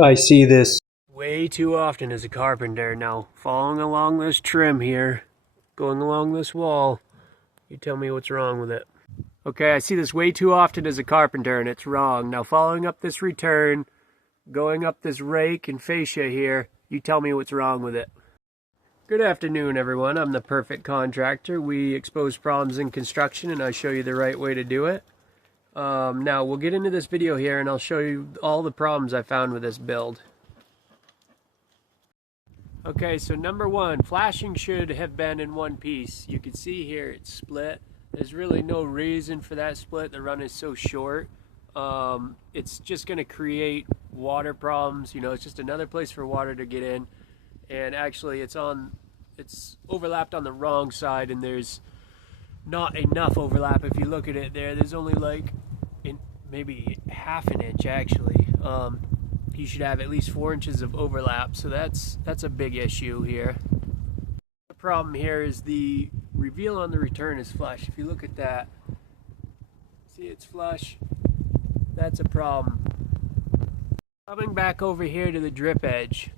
I see this way too often as a carpenter. Now, following along this trim here, going along this wall, you tell me what's wrong with it. Okay, I see this way too often as a carpenter, and it's wrong. Now, following up this return, going up this rake and fascia here, you tell me what's wrong with it. Good afternoon, everyone. I'm the Perfect Contractor. We expose problems in construction, and I show you the right way to do it. Now, we'll get into this video here, and I'll show you all the problems I found with this build. Okay, so number one, flashing should have been in one piece. You can see here it's split. There's really no reason for that split. The run is so short. It's just going to create water problems. You know, it's just another place for water to get in. And actually, it's overlapped on the wrong side, and there's not enough overlap. If you look at it there's only like maybe half an inch actually. You should have at least 4 inches of overlap, so that's a big issue here. The problem here is the reveal on the return is flush. If you look at that, see it's flush. That's a problem. Coming back over here to the drip edge.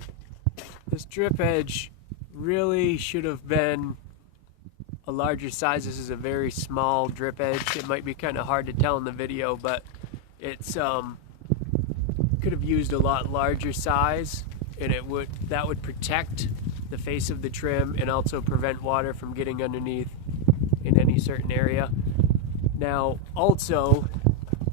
This drip edge really should have been a larger size. This is a very small drip edge. It might be kind of hard to tell in the video, but it's could have used a lot larger size, and that would protect the face of the trim and also prevent water from getting underneath in any certain area. Now also,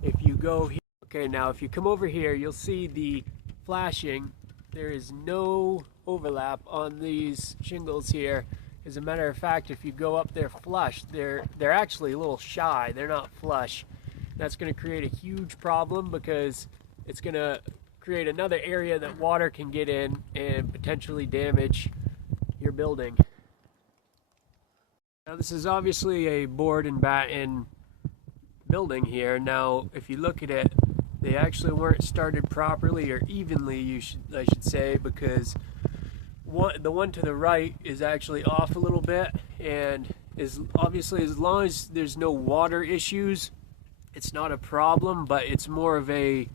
if you go here, okay, now if you come over here, you'll see the flashing. There is no overlap on these shingles here. As a matter of fact, if you go up there flush, they're actually a little shy. They're not flush. That's going to create a huge problem because it's going to create another area that water can get in and potentially damage your building. Now this is obviously a board and batten building here. Now if you look at it, they actually weren't started properly or evenly, I should say, because the one to the right is actually off a little bit, and obviously as long as there's no water issues, it's not a problem, but it's more of a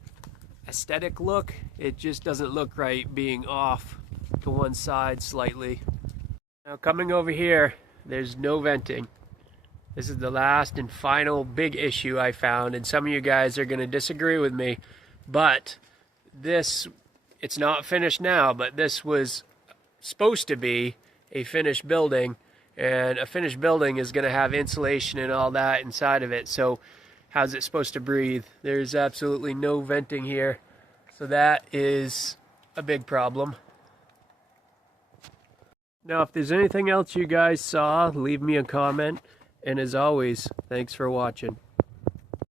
aesthetic look. It just doesn't look right being off to one side slightly. Now coming over here, there's no venting. This is the last and final big issue I found, and some of you guys are going to disagree with me, but it's not finished now, but this was supposed to be a finished building, and a finished building is going to have insulation and all that inside of it. So how's it supposed to breathe? There's absolutely no venting here, so that is a big problem. Now if there's anything else you guys saw, leave me a comment, and as always, thanks for watching.